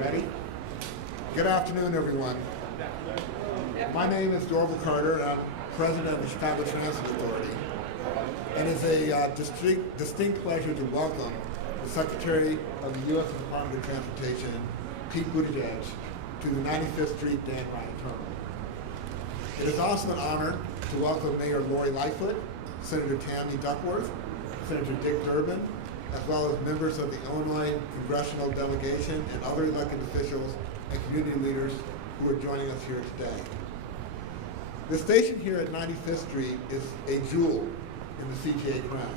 Ready? Good afternoon, everyone. My name is Dorval Carter, and I'm president of the Chicago Transit Authority. And it's a distinct pleasure to welcome the Secretary of the U.S. Department of Transportation, Pete Buttigieg, to the 95th Street Dan Ryan Terminal. It is also an honor to welcome Mayor Lori Lightfoot, Senator Tammy Duckworth, Senator Dick Durbin, as well as members of the Illinois Congressional Delegation and other elected officials and community leaders who are joining us here today. The station here at 95th Street is a jewel in the CTA crown.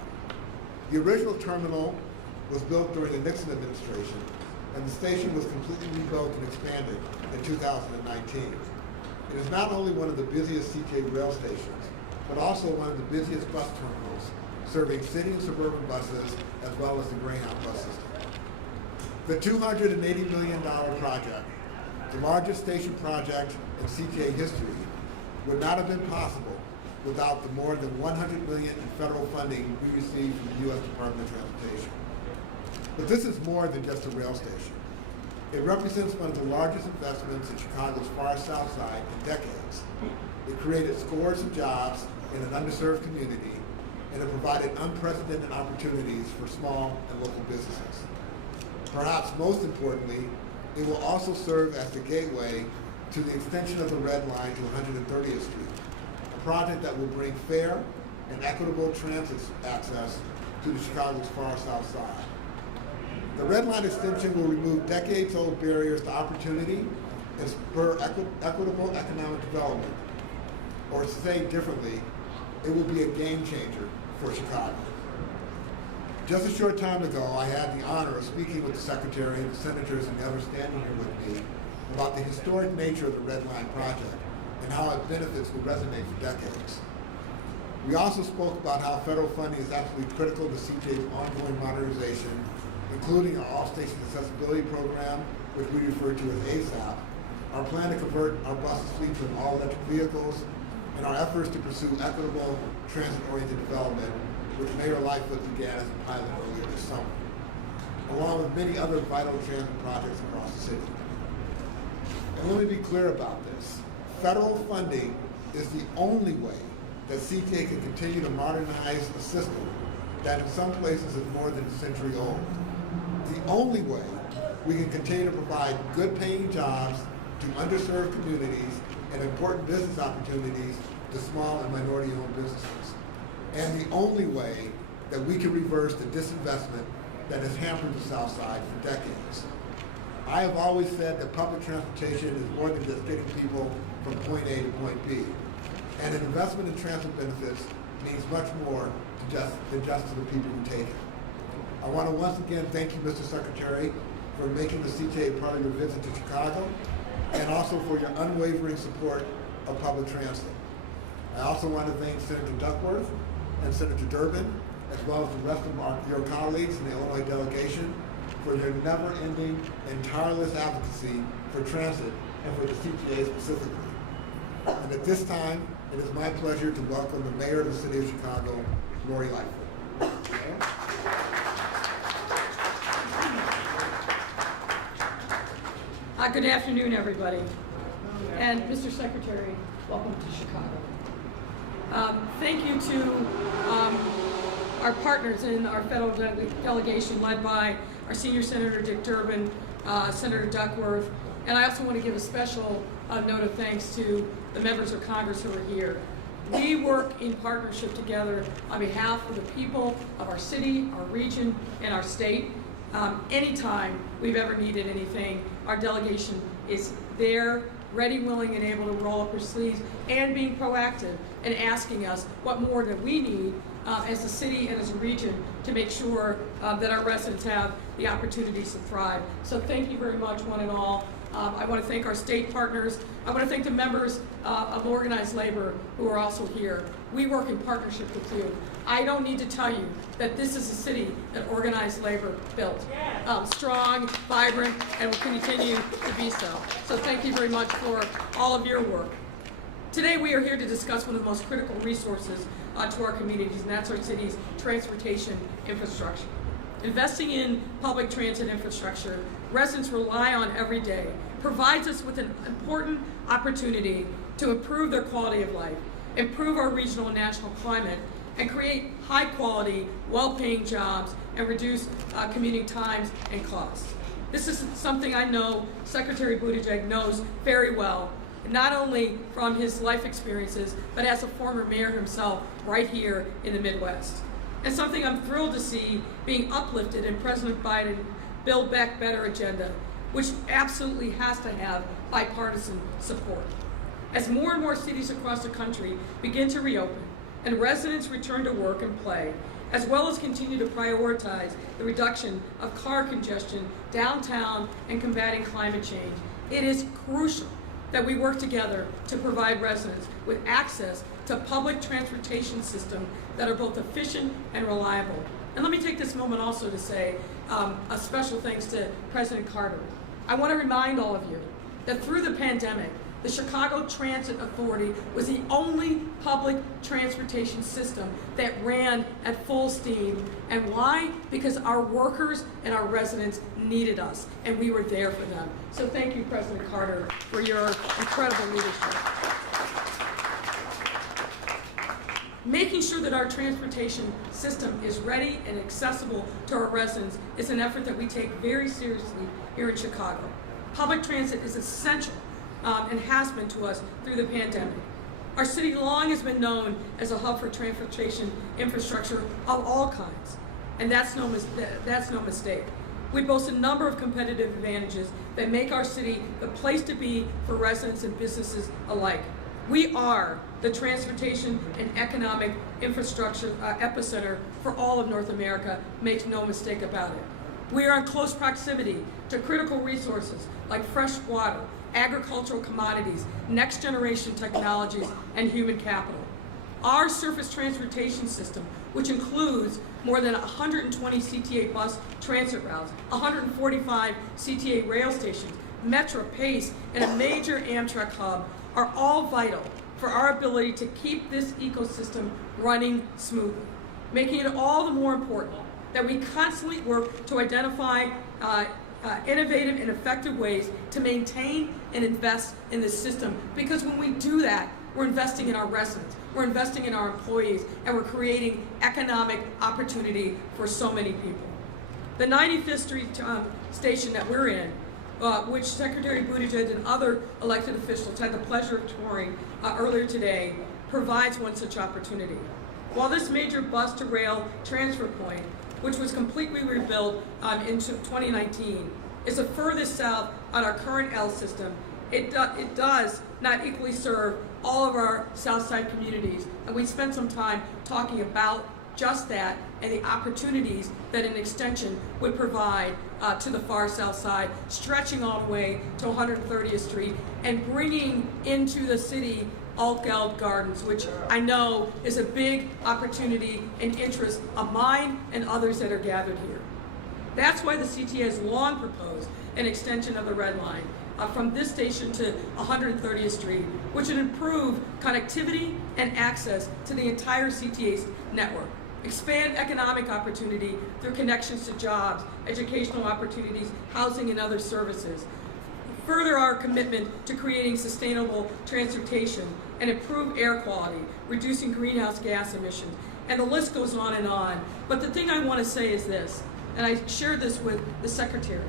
The original terminal was built during the Nixon administration, and the station was completely rebuilt and expanded in 2019. It is not only one of the busiest CTA rail stations, but also one of the busiest bus terminals, serving city and suburban buses, as well as the Greyhound bus system. The $280 million project, the largest station project in CTA history, would not have been possible without the more than $100 million in federal funding we received from the U.S. Department of Transportation. But this is more than just a rail station. It represents one of the largest investments in Chicago's far south side in decades. It created scores of jobs in an underserved community, and it provided unprecedented opportunities for small and local businesses. Perhaps most importantly, it will also serve as the gateway to the extension of the Red Line to 130th Street, a project that will bring fair and equitable transit access to the Chicago's far south side. The Red Line extension will remove decades-old barriers to opportunity and spur equitable economic development. Or to say differently, it will be a game changer for Chicago. Just a short time ago, I had the honor of speaking with the Secretary and the Senators and others standing here with me about the historic nature of the Red Line project and how its benefits will resonate for decades. We also spoke about how federal funding is absolutely critical to CTA's ongoing modernization, including our all-station accessibility program, which we refer to as ASAP, our plan to convert our bus fleet to all-electric vehicles, and our efforts to pursue equitable, transit-oriented development, which Mayor Lightfoot began as a pilot earlier this summer, along with many other vital transit projects across the city. And let me be clear about this. Federal funding is the only way that CTA can continue to modernize a system that in some places is more than a century old. The only way we can continue to provide good-paying jobs to underserved communities and important business opportunities to small and minority-owned businesses. And the only way that we can reverse the disinvestment that has hampered the South Side for decades. I have always said that public transportation is more than just getting people from point A to point B. And an investment in transit benefits means much more than just to the people who take it. I want to once again thank you, Mr. Secretary, for making the CTA part of your visit to Chicago, and also for your unwavering support of public transit. I also want to thank Senator Duckworth and Senator Durbin, as well as the rest of your colleagues in the Illinois delegation, for their never-ending and tireless advocacy for transit and for the CTA specifically. And at this time, it is my pleasure to welcome the Mayor of the City of Chicago, Lori Lightfoot. Good afternoon, everybody. And Mr. Secretary, welcome to Chicago. Thank you to our partners in our federal delegation led by our senior Senator Dick Durbin, Senator Duckworth, and I also want to give a special note of thanks to the members of Congress who are here. We work in partnership together on behalf of the people of our city, our region, and our state. Anytime we've ever needed anything, our delegation is there, ready, willing, and able to roll up our sleeves and being proactive and asking us what more do we need as a city and as a region to make sure that our residents have the opportunities to thrive. So thank you very much, one and all. I want to thank our state partners. I want to thank the members of organized labor who are also here. We work in partnership with you. I don't need to tell you that this is a city that organized labor built. Strong, vibrant, and will continue to be so. So thank you very much for all of your work. Today we are here to discuss one of the most critical resources to our communities, and that's our city's transportation infrastructure. investing in public transit infrastructure residents rely on every day provides us with an important opportunity to improve their quality of life, improve our regional and national climate, and create high-quality, well-paying jobs and reduce commuting times and costs. This is something I know Secretary Buttigieg knows very well, not only from his life experiences, but as a former mayor himself right here in the Midwest. And something I'm thrilled to see being uplifted in President Biden's Build Back Better agenda, which absolutely has to have bipartisan support. As more and more cities across the country begin to reopen and residents return to work and play, as well as continue to prioritize the reduction of car congestion downtown and combating climate change, it is crucial that we work together to provide residents with access to public transportation systems that are both efficient and reliable. And let me take this moment also to say a special thanks to President Carter. I want to remind all of you that through the pandemic, the Chicago Transit Authority was the only public transportation system that ran at full steam. And why? Because our workers and our residents needed us, and we were there for them. So thank you, President Carter, for your incredible leadership. Making sure that our transportation system is ready and accessible to our residents is an effort that we take very seriously here in Chicago. Public transit is essential and has been to us through the pandemic. Our city long has been known as a hub for transportation infrastructure of all kinds, and that's no mistake. We boast a number of competitive advantages that make our city the place to be for residents and businesses alike. We are the transportation and economic infrastructure epicenter for all of North America, make no mistake about it. We are in close proximity to critical resources like fresh water, agricultural commodities, next generation technologies, and human capital. Our surface transportation system, which includes more than 120 CTA bus transit routes, 145 CTA rail stations, Metro, Pace, and a major Amtrak hub, are all vital for our ability to keep this ecosystem running smoothly, making it all the more important that we constantly work to identify innovative and effective ways to maintain and invest in this system, because when we do that, we're investing in our residents, we're investing in our employees, and we're creating economic opportunity for so many people. The 95th Street station that we're in, which Secretary Buttigieg and other elected officials had the pleasure of touring earlier today, provides one such opportunity. While this major bus to rail transfer point, which was completely rebuilt in 2019, is the furthest south on our current L system, it does not equally serve all of our South Side communities. And we spent some time talking about just that and the opportunities that an extension would provide to the far South Side, stretching all the way to 130th Street and bringing into the city Altgeld Gardens, which I know is a big opportunity and interest of mine and others that are gathered here. That's why the CTA has long proposed an extension of the Red Line from this station to 130th Street, which would improve connectivity and access to the entire CTA's network, expand economic opportunity through connections to jobs, educational opportunities, housing, and other services, further our commitment to creating sustainable transportation and improve air quality, reducing greenhouse gas emissions, and the list goes on and on. But the thing I want to say is this, and I shared this with the Secretary,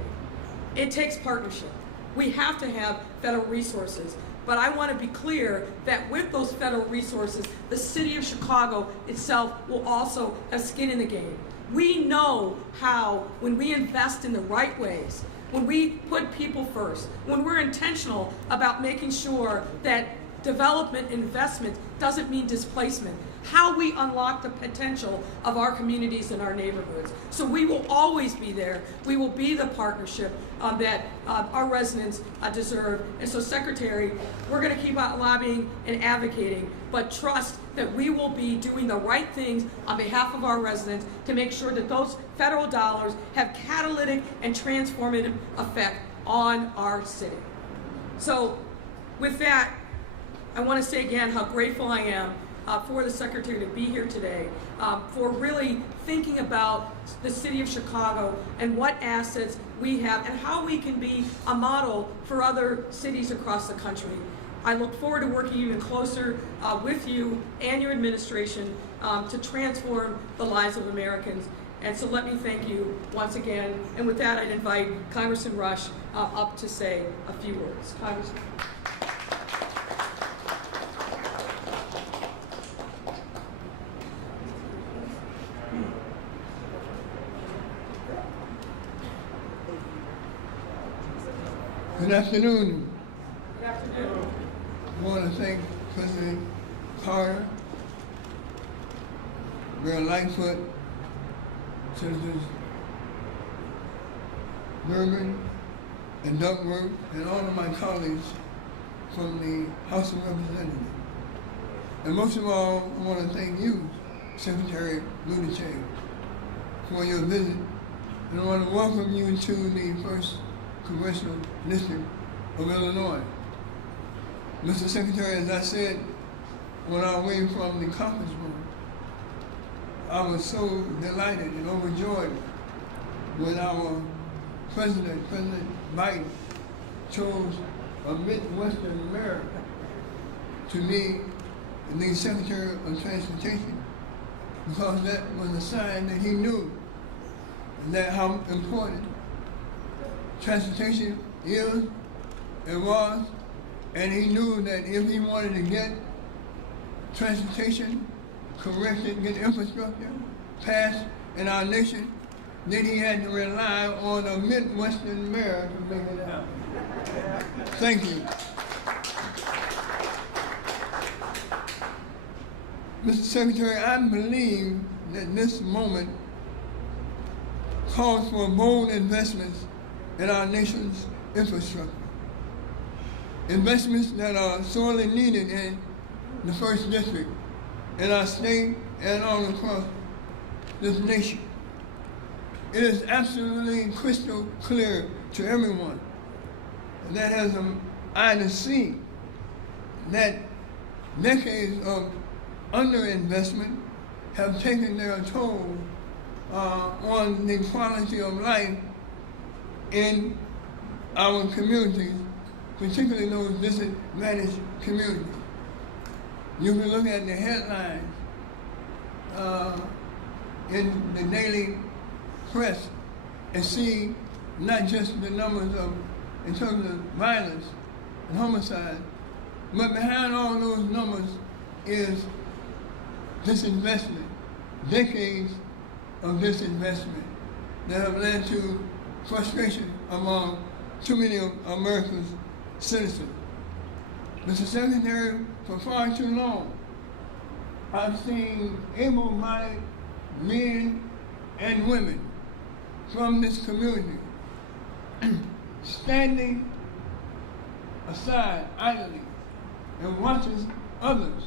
it takes partnership. We have to have federal resources, but I want to be clear that with those federal resources, the city of Chicago itself will also have skin in the game. We know how, when we invest in the right ways, when we put people first, when we're intentional about making sure that development investment doesn't mean displacement, how we unlock the potential of our communities and our neighborhoods. So we will always be there. We will be the partnership that our residents deserve. And so, Secretary, we're going to keep out lobbying and advocating, but trust that we will be doing the right things on behalf of our residents to make sure that those federal dollars have catalytic and transformative effect on our city. So with that, I want to say again how grateful I am for the Secretary to be here today, for really thinking about the city of Chicago and what assets we have and how we can be a model for other cities across the country. I look forward to working even closer with you and your administration to transform the lives of Americans. And so let me thank you once again. And with that, I'd invite Congressman Rush up to say a few words. Congressman. Good afternoon. Good afternoon. I want to thank President Carter, Mayor Lightfoot, Senators Durbin and Duckworth, and all of my colleagues from the House of Representatives. And most of all, I want to thank you, Secretary Buttigieg, for your visit. And I want to welcome you to the 1st Congressional District of Illinois. Mr. Secretary, as I said on our way from the conference room, I was so delighted and overjoyed when our President Biden, chose a Midwestern America to be the Secretary of Transportation, because that was a sign that he knew that how important transportation is and was, and he knew that if he wanted to get transportation corrected, get infrastructure passed in our nation, then he had to rely on a Midwestern mayor to make it happen. Thank you. Mr. Secretary, I believe that this moment calls for bold investments in our nation's infrastructure. Investments that are sorely needed in the 1st District, in our state, and all across this nation. It is absolutely crystal clear to everyone that has an eye to see that decades of underinvestment have taken their toll on the quality of life in our communities, particularly those disadvantaged communities. You can look at the headlines in the daily press and see not just the numbers in terms of violence and homicide, but behind all those numbers is disinvestment, decades of disinvestment that have led to frustration among too many of America's citizens. Mr. Secretary, for far too long, I've seen able-bodied men and women from this community standing aside idly and watching others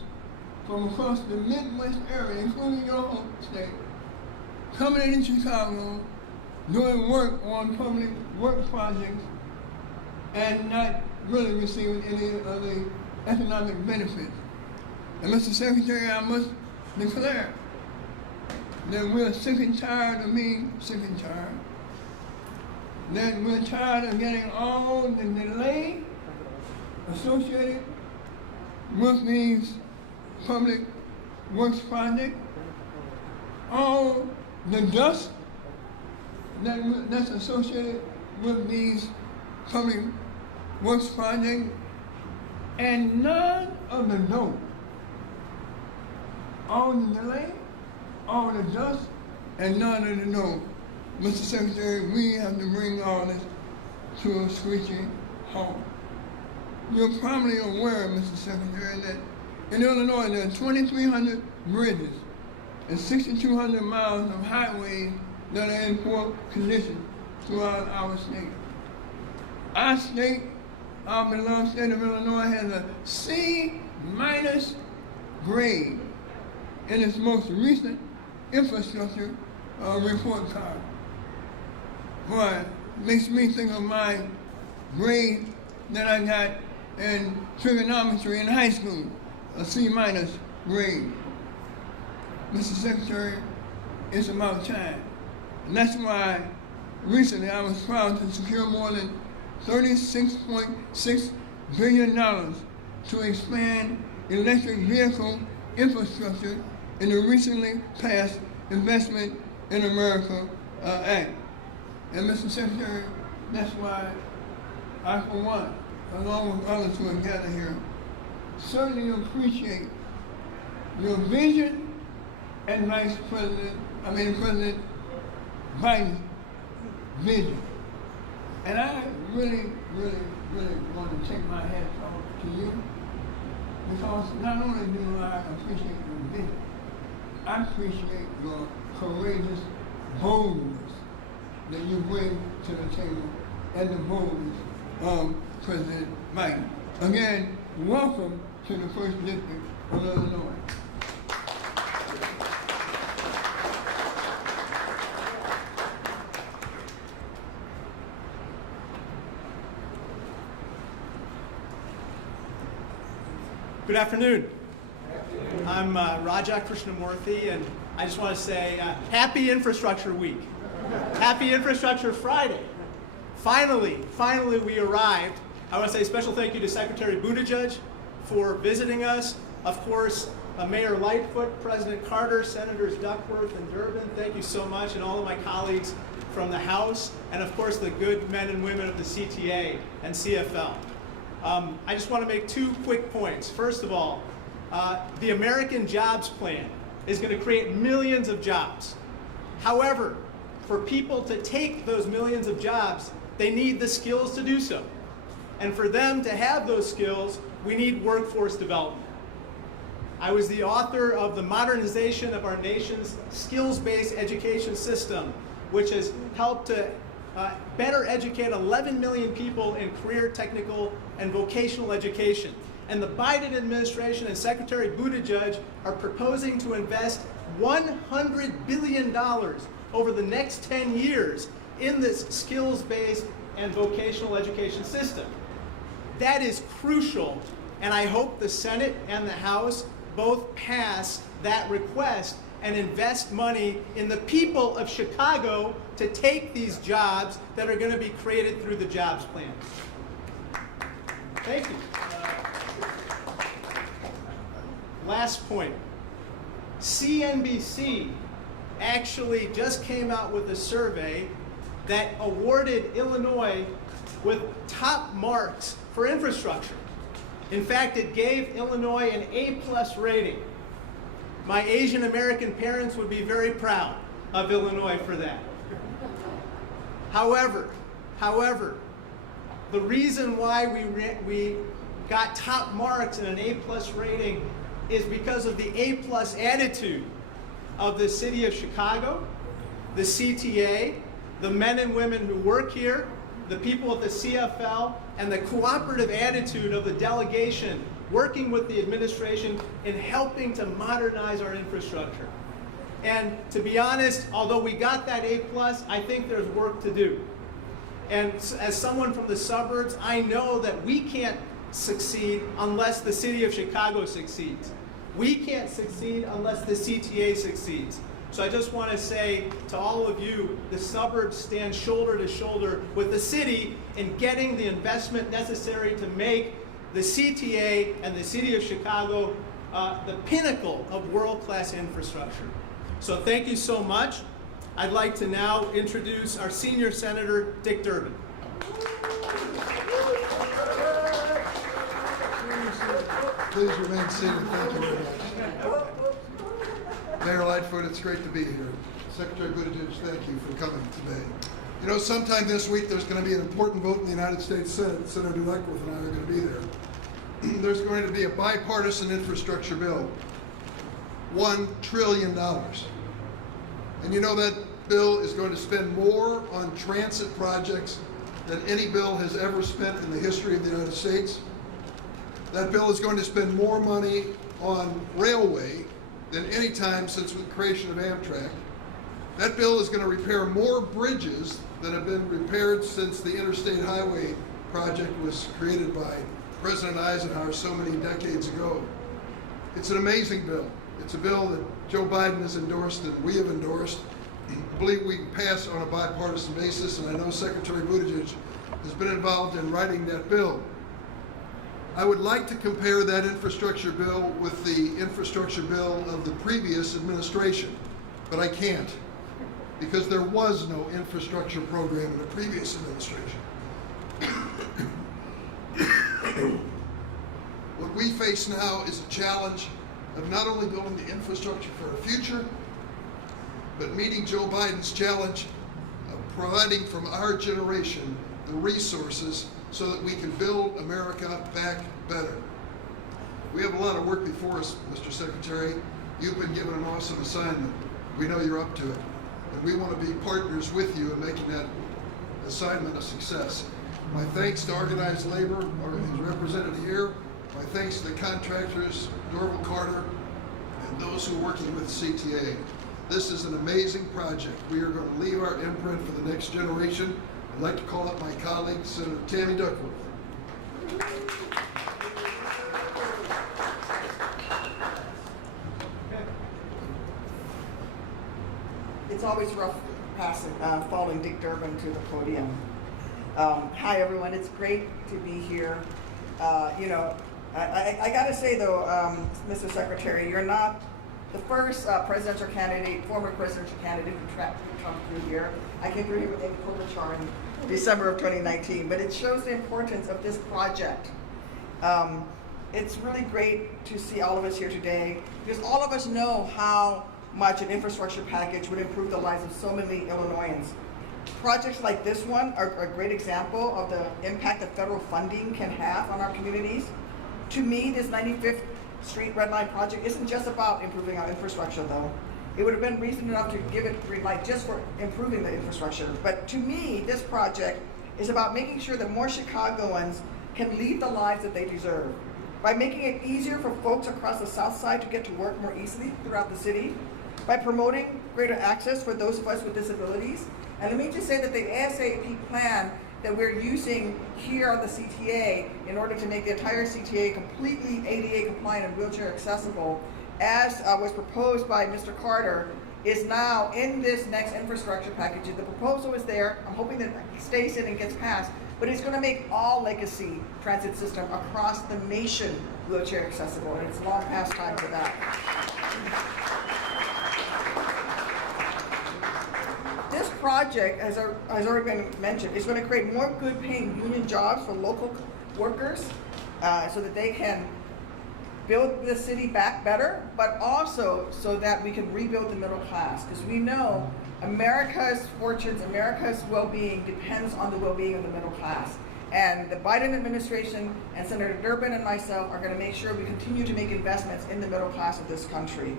from across the Midwest area, including your home state, coming into Chicago, doing work on public work projects, and not really receiving any of the economic benefits. And Mr. Secretary, I must declare that we're sick and tired of being sick and tired, that we're tired of getting all the delay associated with these public works projects, all the dust that's associated with these public works projects, and none of the dough. All the delay, all the dust, and none of the dough. Mr. Secretary, we have to bring all this to a screeching halt. You're probably aware, Mr. Secretary, that in Illinois there are 2,300 bridges and 6,200 miles of highways that are in poor condition throughout our state. Our state, our beloved state of Illinois, has a C- grade in its most recent infrastructure report card. Boy, it makes me think of my grade that I got in trigonometry in high school, a C- raised. Mr. Secretary, it's about time. And that's why recently I was proud to secure more than $36.6 billion to expand electric vehicle infrastructure in the recently passed Investment in America Act. And Mr. Secretary, that's why I, for one, along with others who are gathered here, certainly appreciate your vision and President Biden's vision. And I really want to take my hat off to you, because not only do I appreciate your vision, I appreciate your courageous boldness that you bring to the table and the boldness of President Biden. Again, welcome to the 1st District of Illinois. Good afternoon. I'm Rajak Krishnamurthy, and I just want to say Happy Infrastructure Week. Happy Infrastructure Friday. Finally we arrived. I want to say a special thank you to Secretary Buttigieg for visiting us. Of course, Mayor Lightfoot, President Carter, Senators Duckworth and Durbin, thank you so much, and all of my colleagues from the House, and of course the good men and women of the CTA and CFL. I just want to make 2 quick points. First of all, the American Jobs Plan is going to create millions of jobs. However, for people to take those millions of jobs, they need the skills to do so. And for them to have those skills, we need workforce development. I was the author of the modernization of our nation's skills-based education system, which has helped to better educate 11 million people in career, technical, and vocational education. And the Biden administration and Secretary Buttigieg are proposing to invest $100 billion over the next 10 years in this skills-based and vocational education system. That is crucial, and I hope the Senate and the House both pass that request and invest money in the people of Chicago to take these jobs that are going to be created through the jobs plan. Thank you. Last point. CNBC actually just came out with a survey that awarded Illinois with top marks for infrastructure. In fact, it gave Illinois an A+ rating. My Asian American parents would be very proud of Illinois for that. However, the reason why we got top marks and an A+ rating is because of the A+ attitude of the city of Chicago, the CTA, the men and women who work here, the people at the CFL, and the cooperative attitude of the delegation working with the administration in helping to modernize our infrastructure. And to be honest, although we got that A+, I think there's work to do. And as someone from the suburbs, I know that we can't succeed unless the city of Chicago succeeds. We can't succeed unless the CTA succeeds. So I just want to say to all of you, the suburbs stand shoulder to shoulder with the city in getting the investment necessary to make the CTA and the city of Chicago the pinnacle of world-class infrastructure. So thank you so much. I'd like to now introduce our senior senator, Dick Durbin. Please remain seated. Thank you very much. Mayor Lightfoot, it's great to be here. Secretary Buttigieg, thank you for coming today. You know, sometime this week there's going to be an important vote in the United States Senate. Senator Duckworth and I are going to be there. There's going to be a bipartisan infrastructure bill, $1 trillion. And you know that bill is going to spend more on transit projects than any bill has ever spent in the history of the United States. That bill is going to spend more money on railway than any time since the creation of Amtrak. That bill is going to repair more bridges than have been repaired since the Interstate Highway Project was created by President Eisenhower so many decades ago. It's an amazing bill. It's a bill that Joe Biden has endorsed and we have endorsed. I believe we can pass on a bipartisan basis, and I know Secretary Buttigieg has been involved in writing that bill. I would like to compare that infrastructure bill with the infrastructure bill of the previous administration, but I can't, because there was no infrastructure program in the previous administration. What we face now is a challenge of not only building the infrastructure for our future, but meeting Joe Biden's challenge of providing from our generation the resources so that we can build America back better. We have a lot of work before us, Mr. Secretary. You've been given an awesome assignment. We know you're up to it. And we want to be partners with you in making that assignment a success. My thanks to organized labor, who's represented here. My thanks to the contractors, Dorval Carter, and those who are working with CTA. This is an amazing project. We are going to leave our imprint for the next generation. I'd like to call up my colleague, Senator Tammy Duckworth. It's always rough following Dick Durbin to the podium. Hi everyone, it's great to be here. I gotta say though, Mr. Secretary, you're not the first presidential candidate, former presidential candidate who come through here. I came through here with Amy Klobuchar in December of 2019, but it shows the importance of this project. It's really great to see all of us here today, because all of us know how much an infrastructure package would improve the lives of so many Illinoisans. Projects like this one are a great example of the impact that federal funding can have on our communities. To me, this 95th Street Red Line project isn't just about improving our infrastructure though. It would have been reason enough to give it green light just for improving the infrastructure. But to me, this project is about making sure that more Chicagoans can lead the lives that they deserve. By making it easier for folks across the South Side to get to work more easily throughout the city. By promoting greater access for those of us with disabilities. And let me just say that the ASAP plan that we're using here on the CTA in order to make the entire CTA completely ADA compliant and wheelchair accessible, as was proposed by Mr. Carter, is now in this next infrastructure package. The proposal is there. I'm hoping that it stays in and gets passed, but it's going to make all legacy transit system across the nation wheelchair accessible, and it's long past time for that. This project, as already been mentioned, is going to create more good-paying union jobs for local workers so that they can build the city back better, but also so that we can rebuild the middle class. Because we know America's fortunes, America's well-being depends on the well-being of the middle class. And the Biden administration and Senator Durbin and myself are going to make sure we continue to make investments in the middle class of this country.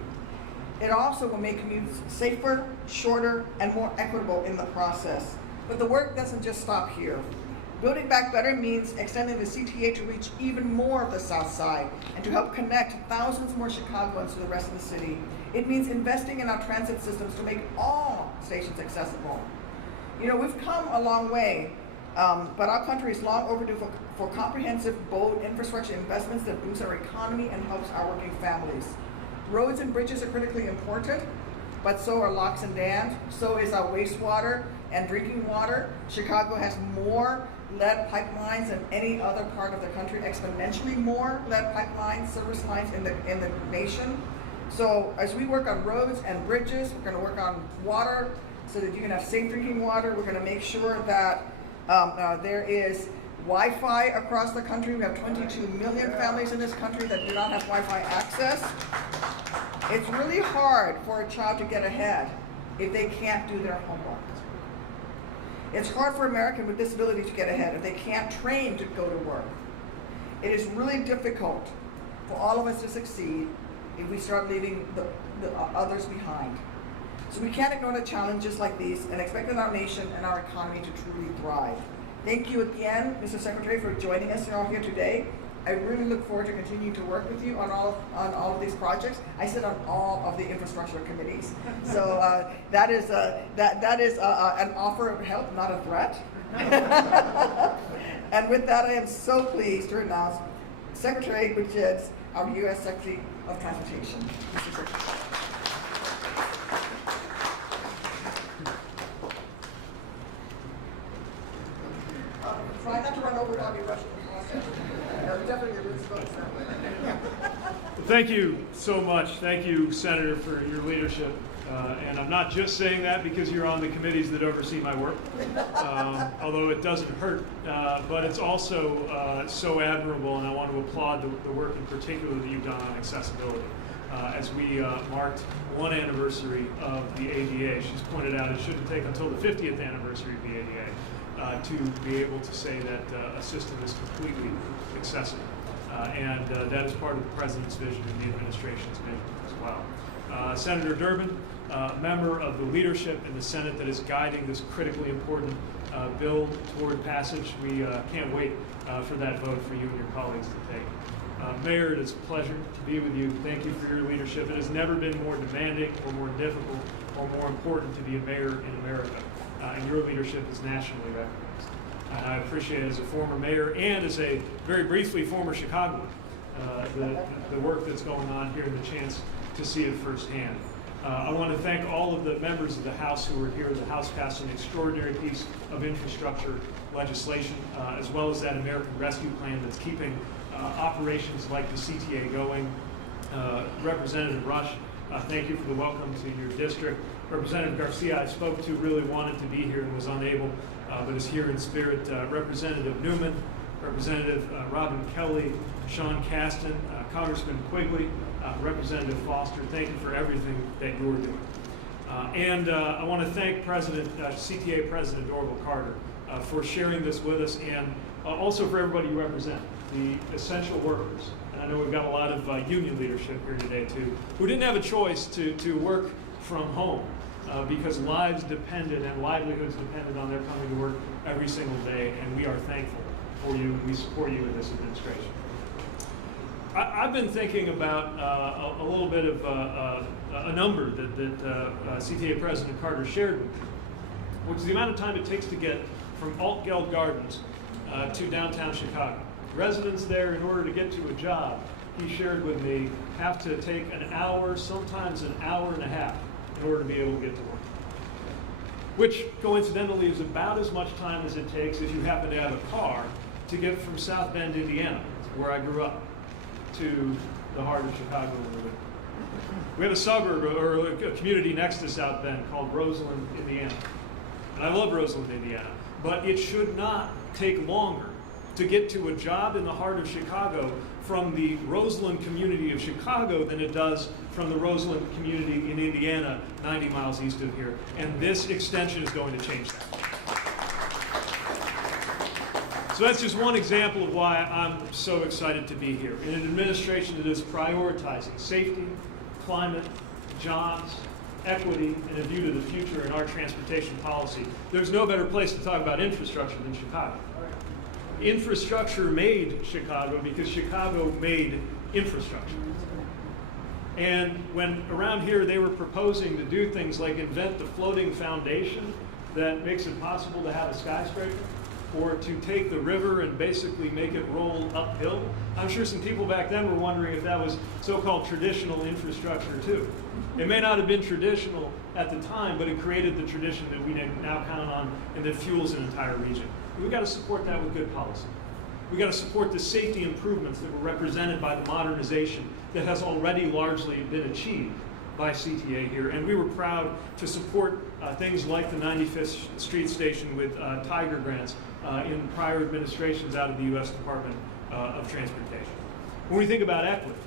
It also will make commutes safer, shorter, and more equitable in the process. But the work doesn't just stop here. Building back better means extending the CTA to reach even more of the South Side and to help connect thousands more Chicagoans to the rest of the city. It means investing in our transit systems to make all stations accessible. You know, we've come a long way, but our country is long overdue for comprehensive, bold infrastructure investments that boost our economy and helps our working families. Roads and bridges are critically important, but so are locks and dams. So is our wastewater and drinking water. Chicago has more lead pipelines than any other part of the country, exponentially more lead pipelines, service lines in the nation. So as we work on roads and bridges, we're going to work on water so that you can have safe drinking water. We're going to make sure that there is Wi-Fi across the country. We have 22 million families in this country that do not have Wi-Fi access. It's really hard for a child to get ahead if they can't do their homework. It's hard for Americans with disabilities to get ahead if they can't train to go to work. It is really difficult for all of us to succeed if we start leaving the others behind. So we can't ignore the challenges like these and expect our nation and our economy to truly thrive. Thank you again, Mr. Secretary, for joining us all here today. I really look forward to continuing to work with you on all of these projects. I sit on all of the infrastructure committees, so that is an offer of help, not a threat. And with that, I am so pleased to announce Secretary Buttigieg, our U.S. Secretary of Transportation. Mr. Secretary. Try not to run over Bobby Rush. Definitely lose votes that way. Thank you so much. Thank you, Senator, for your leadership. And I'm not just saying that because you're on the committees that oversee my work, although it doesn't hurt. But it's also so admirable, and I want to applaud the work in particular that you've done on accessibility. As we marked one anniversary of the ADA, she's pointed out it shouldn't take until the 50th anniversary of the ADA to be able to say that a system is completely accessible. And that is part of the President's vision and the administration's vision as well. Senator Durbin, member of the leadership in the Senate that is guiding this critically important bill toward passage. We can't wait for that vote for you and your colleagues to take. Mayor, it is a pleasure to be with you. Thank you for your leadership. It has never been more demanding or more difficult or more important to be a mayor in America. And your leadership is nationally recognized. And I appreciate it as a former mayor and as a very briefly former Chicagoan, the work that's going on here and the chance to see it firsthand. I want to thank all of the members of the House who are here. The House passed an extraordinary piece of infrastructure legislation, as well as that American Rescue Plan that's keeping operations like the CTA going. Representative Rush, thank you for the welcome to your district. Representative Garcia, I spoke to, really wanted to be here and was unable, but is here in spirit. Representative Newman, Representative Robin Kelly, Sean Caston, Congressman Quigley, Representative Foster, thank you for everything that you're doing. And I want to thank CTA President Orville Carter for sharing this with us, and also for everybody you represent, the essential workers. And I know we've got a lot of union leadership here today too, who didn't have a choice to work from home because lives depended and livelihoods depended on their coming to work every single day, and we are thankful for you and we support you in this administration. I've been thinking about a little bit of a number that CTA President Carter shared with me, which is the amount of time it takes to get from Altgeld Gardens to downtown Chicago. Residents there, in order to get to a job, he shared with me, have to take an hour, sometimes an hour and a half, in order to be able to get to work. Which, coincidentally, is about as much time as it takes if you happen to have a car to get from South Bend, Indiana, where I grew up, to the heart of Chicago. We have a suburb or a community next to South Bend called Roseland, Indiana. And I love Roseland, Indiana, but it should not take longer to get to a job in the heart of Chicago from the Roseland community of Chicago than it does from the Roseland community in Indiana, 90 miles east of here. And this extension is going to change that. So that's just one example of why I'm so excited to be here. In an administration that is prioritizing safety, climate, jobs, equity, and a view to the future in our transportation policy, there's no better place to talk about infrastructure than Chicago. Infrastructure made Chicago because Chicago made infrastructure. And when around here they were proposing to do things like invent the floating foundation that makes it possible to have a skyscraper, or to take the river and basically make it roll uphill, I'm sure some people back then were wondering if that was so-called traditional infrastructure too. It may not have been traditional at the time, but it created the tradition that we now count on and that fuels an entire region. We've got to support that with good policy. We've got to support the safety improvements that were represented by the modernization that has already largely been achieved by CTA here. And we were proud to support things like the 95th Street Station with Tiger grants in prior administrations out of the U.S. Department of Transportation. When we think about equity,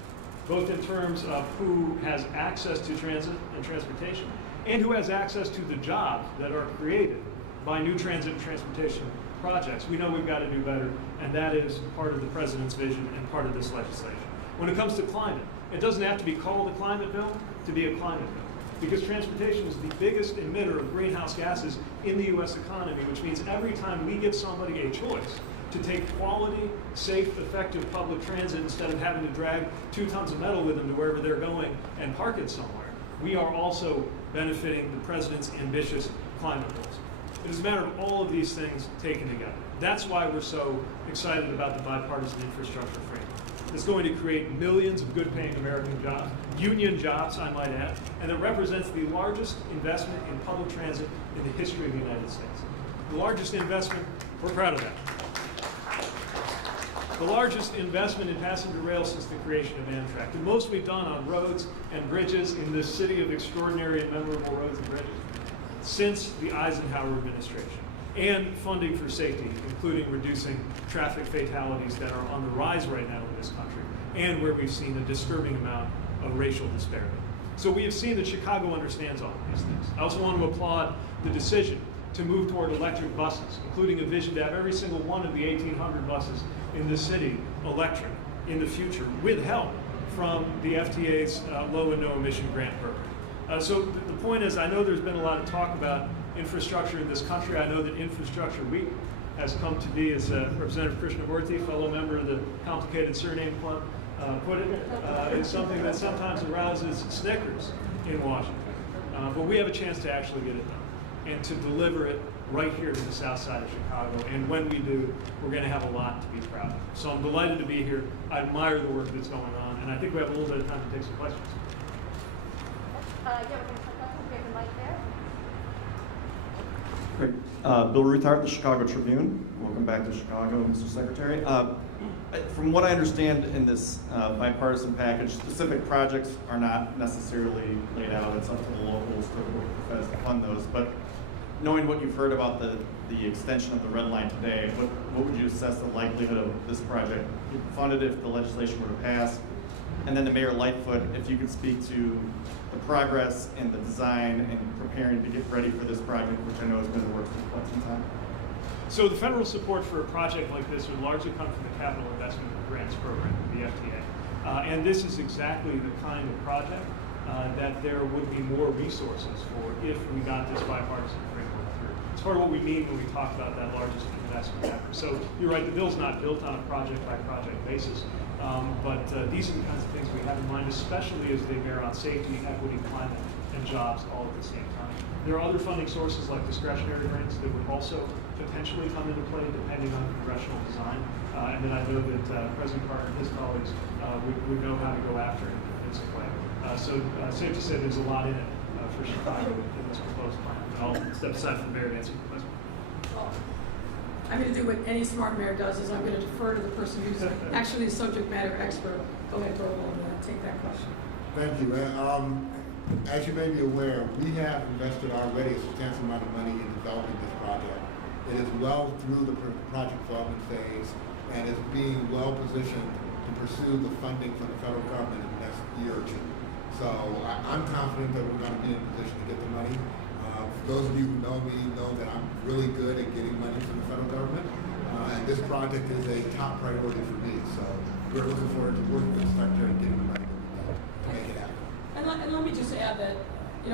both in terms of who has access to transit and transportation and who has access to the jobs that are created by new transit and transportation projects, we know we've got to do better, and that is part of the President's vision and part of this legislation. When it comes to climate, it doesn't have to be called a climate bill to be a climate bill, because transportation is the biggest emitter of greenhouse gases in the U.S. economy, which means every time we give somebody a choice to take quality, safe, effective public transit instead of having to drag 2 tons of metal with them to wherever they're going and park it somewhere, we are also benefiting the President's ambitious climate goals. It is a matter of all of these things taken together. That's why we're so excited about the bipartisan infrastructure framework. that's going to create millions of good-paying American jobs, union jobs, I might add, and that represents the largest investment in public transit in the history of the United States. The largest investment, we're proud of that. The largest investment in passenger rail since the creation of Amtrak. The most we've done on roads and bridges in this city of extraordinary and memorable roads and bridges since the Eisenhower administration. And funding for safety, including reducing traffic fatalities that are on the rise right now in this country, and where we've seen a disturbing amount of racial disparity. So we have seen that Chicago understands all of these things. I also want to applaud the decision to move toward electric buses, including a vision to have every single one of the 1,800 buses in this city electric in the future, with help from the FTA's low and no emission grant program. So the point is, I know there's been a lot of talk about infrastructure in this country. I know that Infrastructure Week has come to be, as Representative Krishnamurthy, fellow member of the complicated surname club, put it, is something that sometimes arouses snickers in Washington. But we have a chance to actually get it done and to deliver it right here to the south side of Chicago. And when we do, we're going to have a lot to be proud of. So I'm delighted to be here. I admire the work that's going on, and I think we have a little bit of time to take some questions. Yeah, we're going to start questions. We have the mic there. Great. Bill Ruthart, the Chicago Tribune. Welcome back to Chicago, Mr. Secretary. From what I understand in this bipartisan package, specific projects are not necessarily laid out. It's up to the locals to fund those. But knowing what you've heard about the extension of the red line today, what would you assess the likelihood of this project being funded if the legislation were to pass? And then to Mayor Lightfoot, if you could speak to the progress and the design and preparing to get ready for this project, which I know has been in the works for quite some time. So the federal support for a project like this would largely come from the Capital Investment Grants Program, the FTA. And this is exactly the kind of project that there would be more resources for if we got this bipartisan framework through. It's part of what we mean when we talk about that largest investment effort. So you're right, the bill's not built on a project-by-project basis, but these are the kinds of things we have in mind, especially as they bear on safety, equity, climate, and jobs all at the same time. There are other funding sources like discretionary grants that would also potentially come into play depending on congressional design. And then I know that President Carter and his colleagues would know how to go after it in its way. So safe to say there's a lot in it for Chicago in this proposed plan. I'll step aside from the mayor and answer the question. Well, I'm going to do what any smart mayor does, is I'm going to defer to the person who's actually the subject matter expert. Go ahead, Dorval, and take that question. Thank you. As you may be aware, we have invested already a substantial amount of money in developing this project. It is well through the project development phase and is being well positioned to pursue the funding from the federal government in the next year or two. So I'm confident that we're going to be in a position to get the money. For those of you who know me know that I'm really good at getting money from the federal government. And this project is a top priority for me. So we're looking forward to working with the Secretary and getting the money to make it happen. And let me just add that,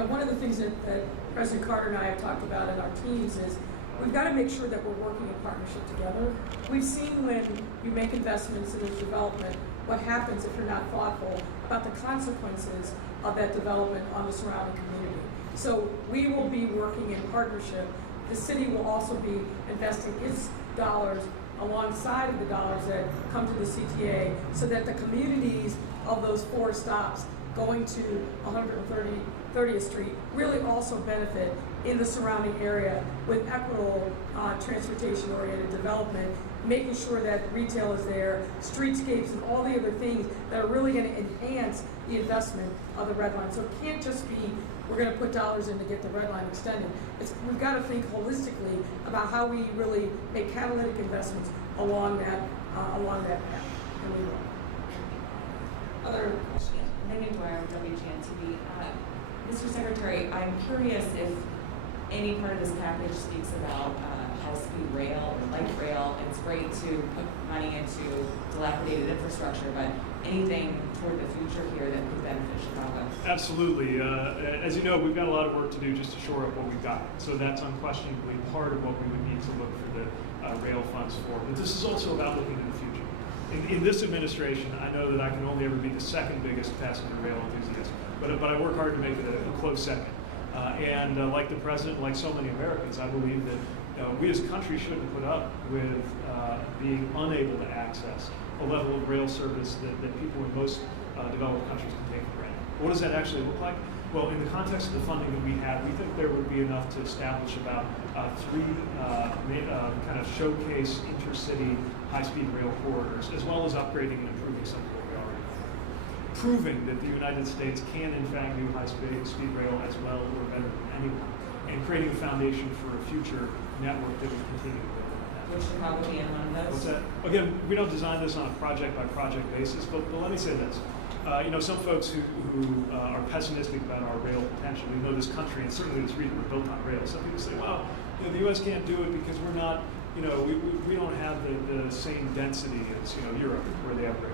one of the things that President Carter and I have talked about in our teams is we've got to make sure that we're working in partnership together. We've seen when you make investments in this development, what happens if you're not thoughtful about the consequences of that development on the surrounding community. So we will be working in partnership. The city will also be investing its dollars alongside of the dollars that come to the CTA so that the communities of those 4 stops going to 130th Street really also benefit in the surrounding area with equitable transportation-oriented development, making sure that retail is there, streetscapes, and all the other things that are really going to enhance the investment of the red line. So it can't just be we're going to put dollars in to get the red line extended. We've got to think holistically about how we really make catalytic investments along that path. And we will. Other questions? Megan Dwyer, WGN-TV. Mr. Secretary, I'm curious if any part of this package speaks about high-speed rail or light rail. It's great to put money into dilapidated infrastructure, but anything toward the future here that could benefit Chicago? Absolutely. As you know, we've got a lot of work to do just to shore up what we've got. So that's unquestionably part of what we would need to look for the rail funds for. But this is also about looking to the future. In this administration, I know that I can only ever be the second biggest passenger rail enthusiast, but I work hard to make it a close second. And like the president, like so many Americans, I believe that we as a country shouldn't put up with being unable to access a level of rail service that people in most developed countries can take for granted. What does that actually look like? Well, in the context of the funding that we have, we think there would be enough to establish about three kind of showcase intercity high-speed rail corridors, as well as upgrading and improving some of what we already have. Proving that the United States can, in fact, do high-speed rail as well or better than anyone, and creating a foundation for a future network that would continue to build on that. Would Chicago be in one of those? What's that? Again, we don't design this on a project-by-project basis, but let me say this. Some folks who are pessimistic about our rail potential, we know this country and certainly this region were built on rail. Some people say, well, the U.S. can't do it because we're not, we don't have the same density as, Europe where they have rail.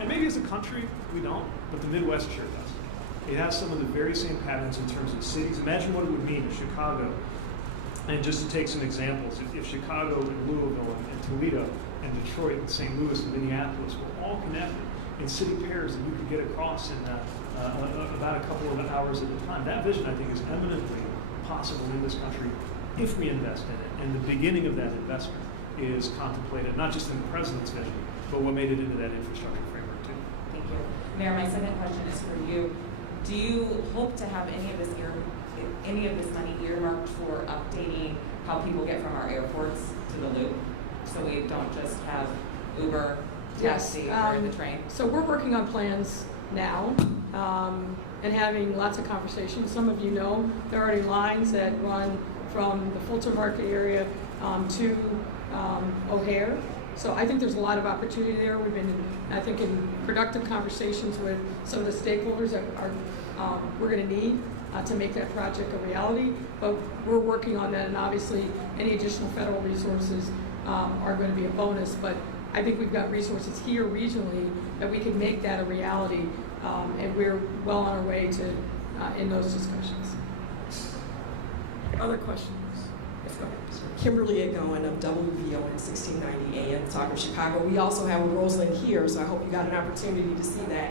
And maybe as a country, we don't, but the Midwest sure does. It has some of the very same patterns in terms of cities. Imagine what it would mean if Chicago, and just to take some examples, if Chicago and Louisville and Toledo and Detroit and St. Louis and Minneapolis were all connected in city pairs and you could get across in about a couple of hours at a time. That vision, I think, is eminently possible in this country if we invest in it. And the beginning of that investment is contemplated not just in the president's vision, but what made it into that infrastructure framework too. Thank you. Mayor, my second question is for you. Do you hope to have any of this money earmarked for updating how people get from our airports to the loop, so we don't just have Uber, taxi, or the train? So we're working on plans now and having lots of conversations. Some of you know there are already lines that run from the Fulton Market area to O'Hare. So I think there's a lot of opportunity there. We've been, I think, in productive conversations with some of the stakeholders that we're going to need to make that project a reality. But we're working on that, and obviously any additional federal resources are going to be a bonus. But I think we've got resources here regionally that we can make that a reality, and we're well on our way to in those discussions. Other questions? Yes, go ahead. Kimberly Agoin of WVON 1690 AM, talk of Chicago. We also have a Roseland here, so I hope you got an opportunity to see that.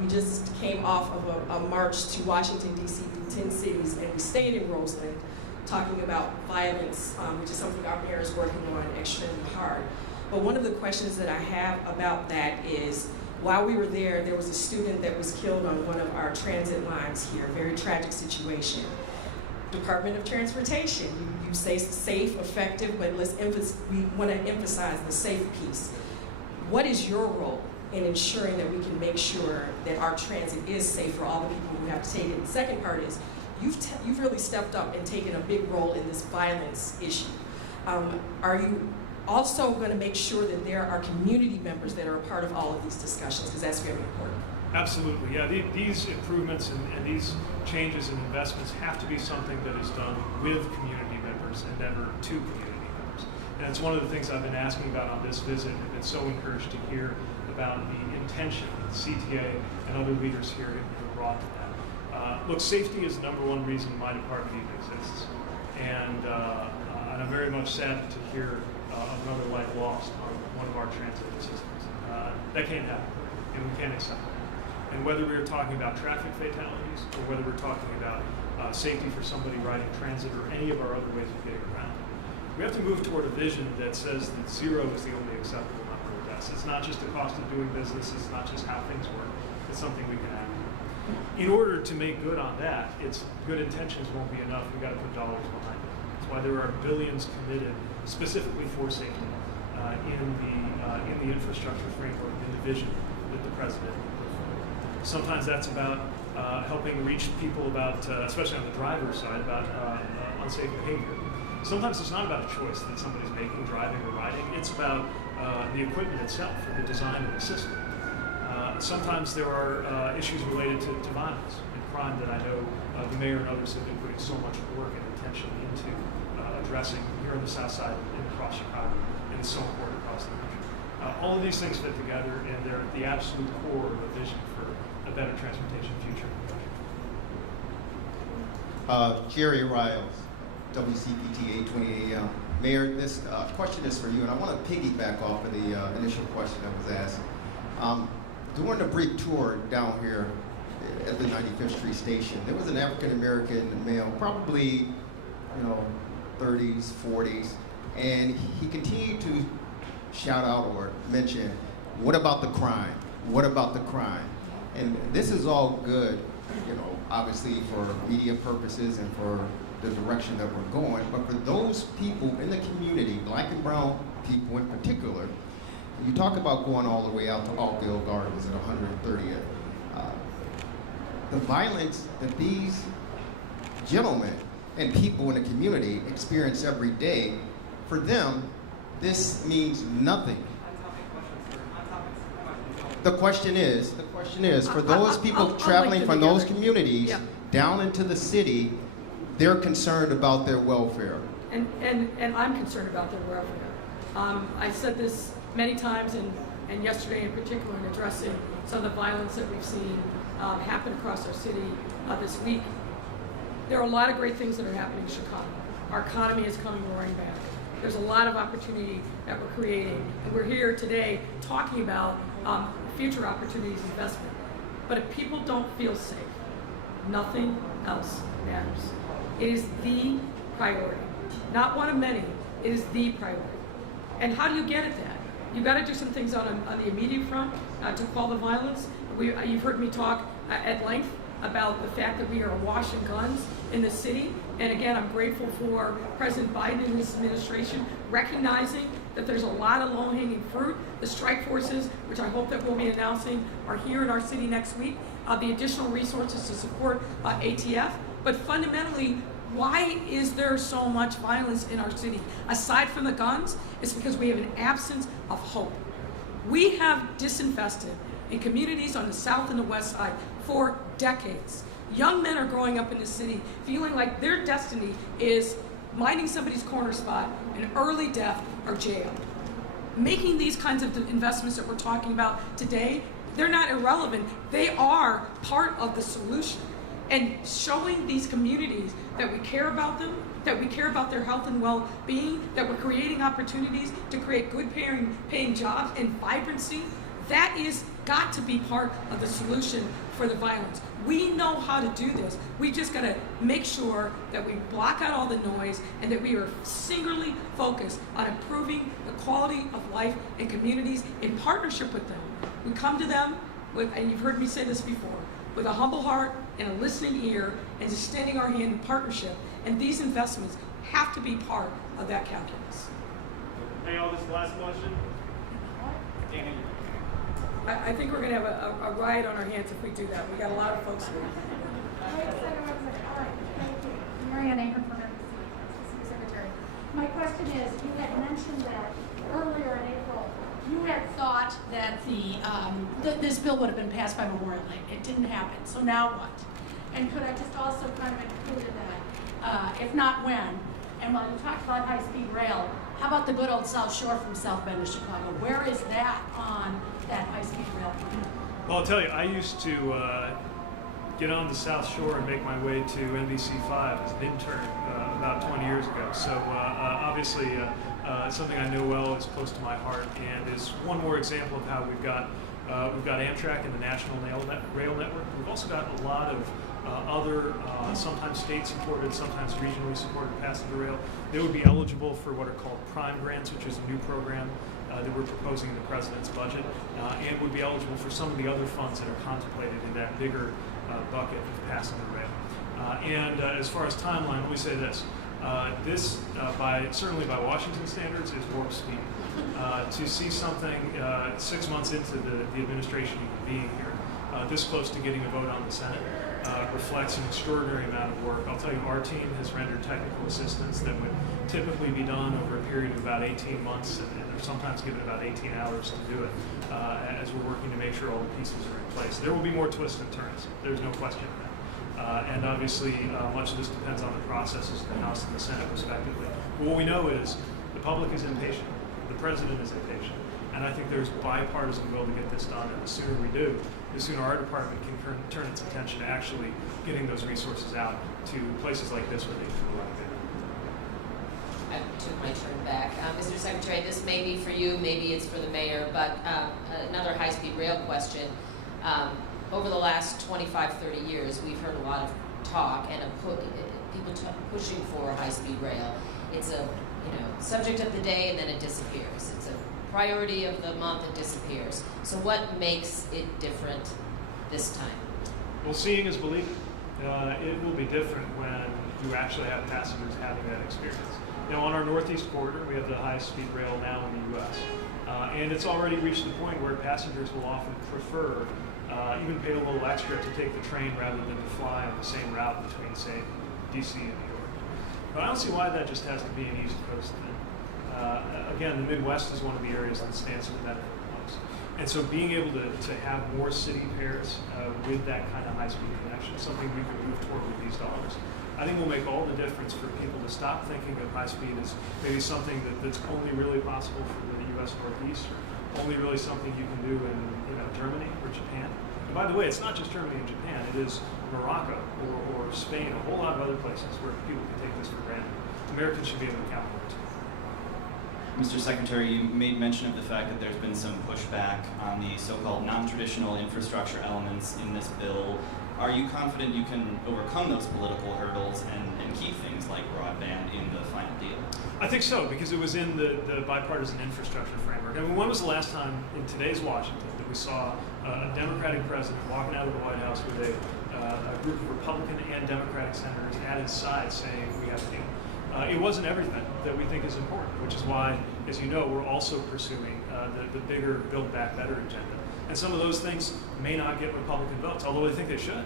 We just came off of a march to Washington, D.C. through 10 cities, and we stayed in Roseland talking about violence, which is something our mayor is working on extremely hard. But one of the questions that I have about that is, while we were there, there was a student that was killed on one of our transit lines here, very tragic situation. Department of Transportation, you say safe, effective, but we want to emphasize the safe piece. What is your role in ensuring that we can make sure that our transit is safe for all the people who have to take it? The second part is, you've really stepped up and taken a big role in this violence issue. Are you also going to make sure that there are community members that are a part of all of these discussions, because that's very important? Absolutely, yeah. These improvements and these changes and investments have to be something that is done with community members and never to community members. And it's one of the things I've been asking about on this visit. I've been so encouraged to hear about the intention that CTA and other leaders here have brought to that. Look, safety is the #1 reason my department even exists. And I'm very much saddened to hear of another life lost on one of our transit systems. That can't happen, and we can't accept it. And whether we're talking about traffic fatalities or whether we're talking about safety for somebody riding transit or any of our other ways of getting around, we have to move toward a vision that says that 0 is the only acceptable number of deaths. It's not just the cost of doing business, it's not just how things work, it's something we can act on. In order to make good on that, good intentions won't be enough, we've got to put dollars behind it. That's why there are billions committed specifically for safety in the infrastructure framework, in the vision that the president put forward. Sometimes that's about helping reach people about, especially on the driver's side, about unsafe behavior. Sometimes it's not about a choice that somebody's making, driving or riding. It's about the equipment itself or the design of the system. Sometimes there are issues related to violence and crime that I know the mayor and others have been putting so much work and attention into addressing here on the South Side and across Chicago, and it's so important across the country. All of these things fit together, and they're at the absolute core of a vision for a better transportation future in the country. Jerry Riles, WCPT 820 AM. Mayor, this question is for you, and I want to piggyback off of the initial question that was asked. During the brief tour down here at the 95th Street station, there was an African-American male, probably, 30s, 40s, and he continued to shout out or mention, what about the crime? What about the crime? And this is all good, obviously for media purposes and for the direction that we're going, but for those people in the community, black and brown people in particular, you talk about going all the way out to Oakville Gardens at 130th. The violence that these gentlemen and people in the community experience every day, for them, this means nothing. The question is, for those people traveling from those communities down into the city, they're concerned about their welfare. And I'm concerned about their welfare. I said this many times, and yesterday in particular, in addressing some of the violence that we've seen happen across our city this week. There are a lot of great things that are happening in Chicago. Our economy is coming roaring back. There's a lot of opportunity that we're creating, and we're here today talking about future opportunities, investment. But if people don't feel safe, nothing else matters. It is the priority, not one of many. It is the priority. And how do you get at that? You've got to do some things on the immediate front to quell the violence. You've heard me talk at length about the fact that we are awash in guns in the city. And again, I'm grateful for President Biden and his administration recognizing that there's a lot of low-hanging fruit. The strike forces, which I hope that we'll be announcing, are here in our city next week. The additional resources to support ATF. But fundamentally, why is there so much violence in our city? Aside from the guns, it's because we have an absence of hope. We have disinvested in communities on the south and the west side for decades. Young men are growing up in the city feeling like their destiny is minding somebody's corner spot, an early death, or jail. Making these kinds of investments that we're talking about today, they're not irrelevant. They are part of the solution. And showing these communities that we care about them, that we care about their health and well-being, that we're creating opportunities to create good paying jobs and vibrancy, that is got to be part of the solution for the violence. We know how to do this. We just got to make sure that we block out all the noise and that we are singularly focused on improving the quality of life in communities in partnership with them. We come to them with, and you've heard me say this before, with a humble heart and a listening ear and extending our hand in partnership. And these investments have to be part of that calculus. Hey, all this last question? I think we're going to have a riot on our hands if we do that. We got a lot of folks here. Marianne Anger from NBC, Secretary. My question is, you had mentioned that earlier in April, you had thought that this bill would have been passed by Memorial Day. It didn't happen. So now what? And could I just also kind of include in that, if not when, and while you talked about high-speed rail, how about the good old South Shore from South Bend to Chicago? Where is that on that high-speed rail plan? Well, I'll tell you, I used to get on the South Shore and make my way to NBC5 as an intern about 20 years ago. So obviously, something I know well, is close to my heart, and is one more example of how we've got Amtrak and the National Rail Network. We've also got a lot of other, sometimes state-supported, sometimes regionally supported passenger rail. They would be eligible for what are called Prime Grants, which is a new program that we're proposing in the President's budget, and would be eligible for some of the other funds that are contemplated in that bigger bucket of passenger rail. And as far as timeline, let me say this. This, certainly by Washington standards, is warp speed. To see something 6 months into the administration even being here, this close to getting a vote on the Senate, reflects an extraordinary amount of work. I'll tell you, our team has rendered technical assistance that would typically be done over a period of about 18 months, and they're sometimes given about 18 hours to do it, as we're working to make sure all the pieces are in place. There will be more twists and turns. There's no question of that. And obviously, much of this depends on the processes of the House and the Senate, respectively. But what we know is the public is impatient. The President is impatient. And I think there's bipartisan will to get this done, and the sooner we do, the sooner our department can turn its attention to actually getting those resources out to places like this where they can go out there. I took my turn back. Mr. Secretary, this may be for you, maybe it's for the mayor, but another high-speed rail question. Over the last 25, 30 years, we've heard a lot of talk and people pushing for high-speed rail. it's a subject of the day and then it disappears. It's a priority of the month, it disappears. So what makes it different this time? Well, seeing is believing. It will be different when you actually have passengers having that experience. On our Northeast corridor, we have the highest speed rail now in the U.S. And it's already reached the point where passengers will often prefer, even pay a little extra to take the train rather than to fly on the same route between, say, D.C. and New York. But I don't see why that just has to be an East Coast thing. Again, the Midwest is one of the areas that stands to benefit most. And so being able to have more city pairs with that kind of high-speed connection is something we can move toward with these dollars. I think will make all the difference for people to stop thinking of high speed as maybe something that's only really possible for the U.S. Northeast, or only really something you can do in Germany or Japan. And by the way, it's not just Germany and Japan. It is Morocco or Spain, a whole lot of other places where people can take this for granted. Americans should be able to count on it. Mr. Secretary, you made mention of the fact that there's been some pushback on the so-called non-traditional infrastructure elements in this bill. Are you confident you can overcome those political hurdles and keep things like broadband in the final deal? I think so, because it was in the bipartisan infrastructure framework. I mean, when was the last time in today's Washington that we saw a Democratic president walking out of the White House with a group of Republican and Democratic senators at his side saying we have a deal? It wasn't everything that we think is important, which is why, as you know, we're also pursuing the bigger Build Back Better agenda. And some of those things may not get Republican votes, although I think they should.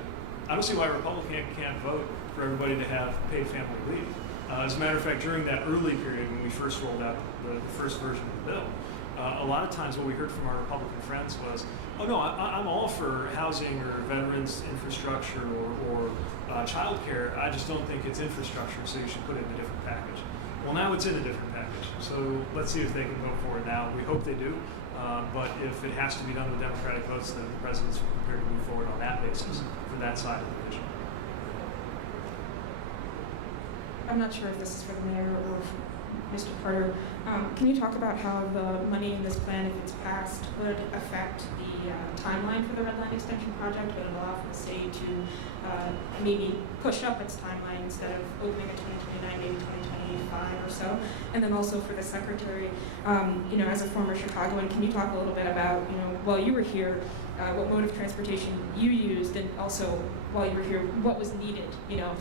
I don't see why a Republican can't vote for everybody to have paid family leave. As a matter of fact, during that early period when we first rolled out the first version of the bill, a lot of times what we heard from our Republican friends was, oh no, I'm all for housing or veterans infrastructure or child care. I just don't think it's infrastructure, so you should put it in a different package. Well, now it's in a different package, so let's see if they can vote for it now. We hope they do, but if it has to be done with Democratic votes, then the president's prepared to move forward on that basis for that side of the vision. I'm not sure if this is for the mayor or Mr. Carter. Can you talk about how the money in this plan, if it's passed, would affect the timeline for the Red Line Extension project? Would it allow for the city to maybe push up its timeline instead of opening in 2029, maybe 2025 or so? And then also for the secretary, as a former Chicagoan, can you talk a little bit about, while you were here, what mode of transportation you used, and also while you were here, what was needed,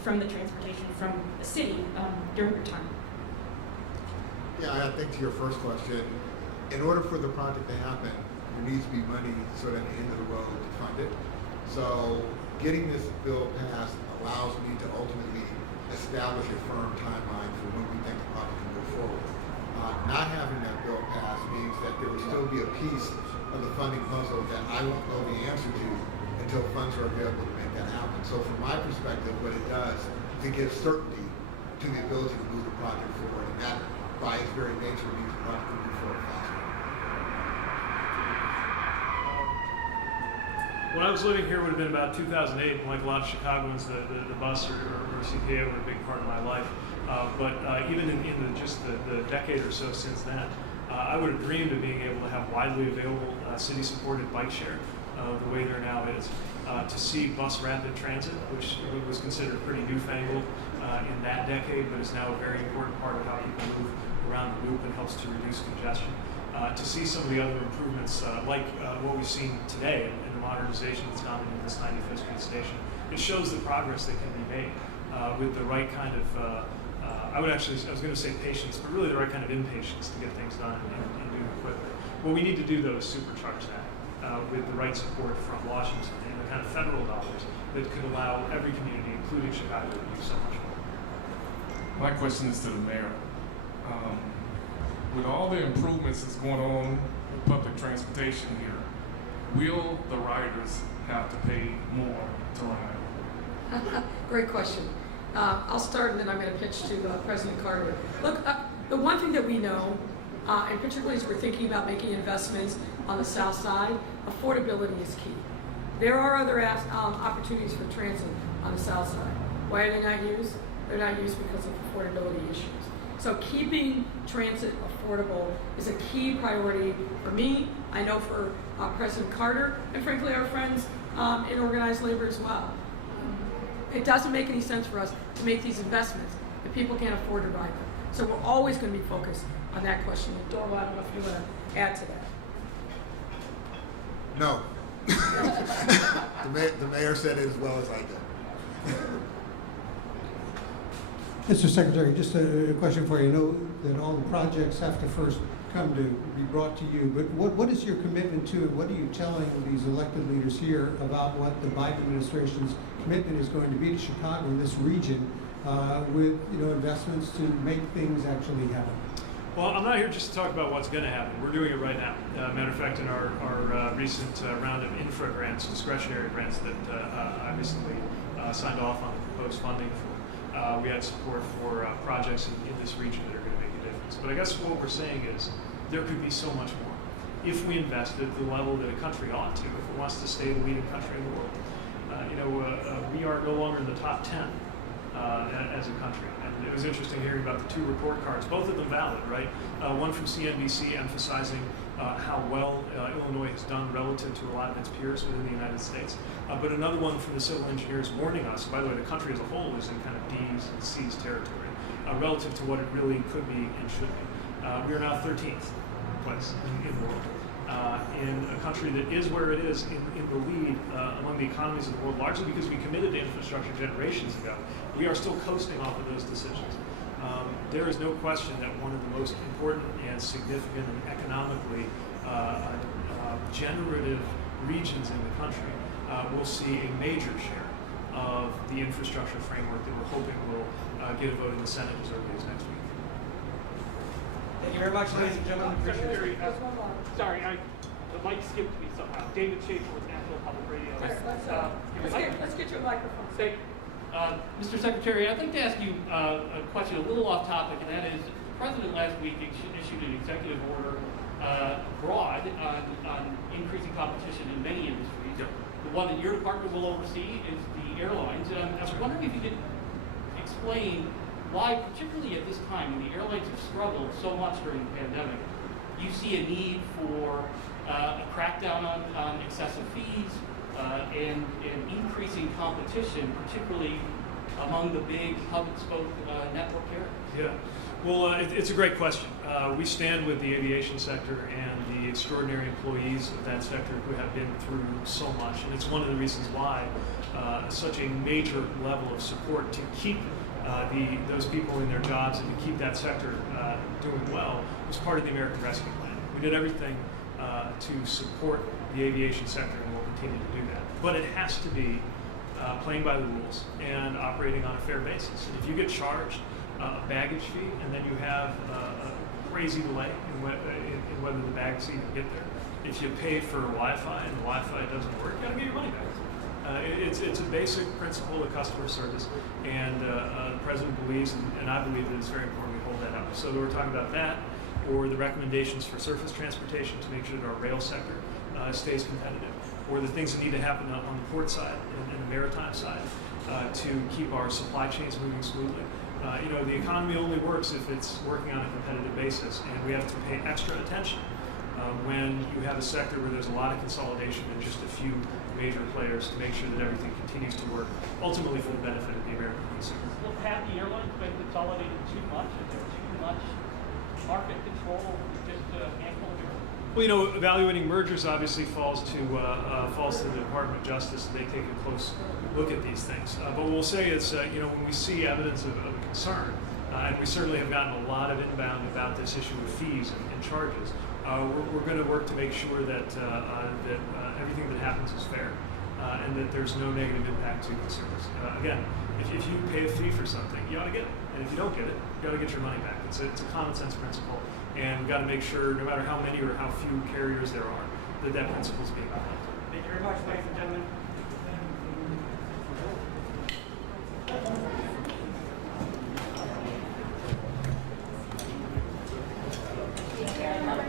from the transportation from the city during your time? Yeah, I think to your first question, in order for the project to happen, there needs to be money sort of at the end of the road to fund it. So getting this bill passed allows me to ultimately establish a firm timeline for when we think the project can go forward. Not having that bill passed means that there will still be a piece of the funding puzzle that I won't know the answer to until funds are available to make that happen. So from my perspective, what it does is it gives certainty to the ability to move the project forward, and that by its very nature means the project will move forward faster. When I was living here, it would have been about 2008. Like a lot of Chicagoans, the bus or CPA were a big part of my life. But even in the decade or so since then, I would have dreamed of being able to have widely available city-supported bike share the way there now is. To see bus rapid transit, which was considered pretty newfangled in that decade, but is now a very important part of how people move around the loop and helps to reduce congestion. To see some of the other improvements, like what we've seen today in the modernization that's gone into this 95th Street station, it shows the progress that can be made with the right kind of, I was going to say patience, but really the right kind of impatience to get things done and do it quickly. What we need to do, though, is supercharge that with the right support from Washington and the kind of federal dollars that could allow every community, including Chicago, to do so much more. My question is to the mayor. With all the improvements that's going on with public transportation here, will the riders have to pay more to ride? Great question. I'll start and then I'm going to pitch to President Carter. Look, the one thing that we know, and particularly as we're thinking about making investments on the south side, affordability is key. There are other opportunities for transit on the south side. Why are they not used? They're not used because of affordability issues. So keeping transit affordable is a key priority for me, I know for President Carter, and frankly our friends in organized labor as well. It doesn't make any sense for us to make these investments if people can't afford to ride them. So we're always going to be focused on that question. And Dorval, I don't know if you want to add to that. No. The mayor said it as well as I did. Mr. Secretary, just a question for you. I know that all the projects have to first come to be brought to you, but what is your commitment to, and what are you telling these elected leaders here about what the Biden administration's commitment is going to be to Chicago and this region with investments to make things actually happen? Well, I'm not here just to talk about what's going to happen. We're doing it right now. Matter of fact, in our recent round of infra grants, discretionary grants that I recently signed off on the proposed funding for, we had support for projects in this region that are going to make a difference. But I guess what we're saying is there could be so much more if we invest at the level that a country ought to, if it wants to stay the leading country in the world. We are no longer in the top 10 as a country. And it was interesting hearing about the two report cards, both of them valid, right? One from CNBC emphasizing how well Illinois has done relative to a lot of its peers within the United States. But another one from the civil engineers warning us, by the way, the country as a whole is in kind of D's and C's territory relative to what it really could be and should be. We are now 13th place in the world. In a country that is where it is in the lead among the economies of the world, largely because we committed to infrastructure generations ago. We are still coasting off of those decisions. There is no question that one of the most important and significant and economically generative regions in the country will see a major share of the infrastructure framework that we're hoping will get a vote in the Senate as early as next week. Thank you very much, ladies and gentlemen. Secretary, sorry, the mic skipped me somehow. David Schaefer with National Public Radio. Let's get you a microphone. Thank you. Mr. Secretary, I'd like to ask you a question a little off topic, and that is, the President last week issued an executive order broad on increasing competition in many industries. Yep. The one that your department will oversee is the airlines. And I was wondering if you could explain why, particularly at this time when the airlines have struggled so much during the pandemic, you see a need for a crackdown on excessive fees and increasing competition, particularly among the big hub-and-spoke network carriers? Yeah, well, it's a great question. We stand with the aviation sector and the extraordinary employees of that sector who have been through so much, and it's one of the reasons why such a major level of support to keep those people in their jobs and to keep that sector doing well was part of the American Rescue Plan. We did everything to support the aviation sector, and we'll continue to do that. But it has to be playing by the rules and operating on a fair basis. And if you get charged a baggage fee and then you have a crazy delay in whether the bags even get there, if you pay for Wi-Fi and the Wi-Fi doesn't work, you got to get your money back. It's a basic principle of customer service, and the President believes, and I believe that it's very important we hold that up. So we're talking about that, or the recommendations for surface transportation to make sure that our rail sector stays competitive, or the things that need to happen on the port side and the maritime side to keep our supply chains moving smoothly. The economy only works if it's working on a competitive basis, and we have to pay extra attention when you have a sector where there's a lot of consolidation and just a few major players to make sure that everything continues to work, ultimately for the benefit of the American consumer. Well, have the airlines been consolidated too much? Is there too much market control over just a handful of airlines? Well, evaluating mergers obviously falls to the Department of Justice, and they take a close look at these things. But what we'll say is, when we see evidence of concern, and we certainly have gotten a lot of inbound about this issue of fees and charges, we're going to work to make sure that everything that happens is fair and that there's no negative impact to consumers. Again, if you pay a fee for something, you ought to get it. And if you don't get it, you got to get your money back. It's a common sense principle. And we've got to make sure, no matter how many or how few carriers there are, that principle is being upheld.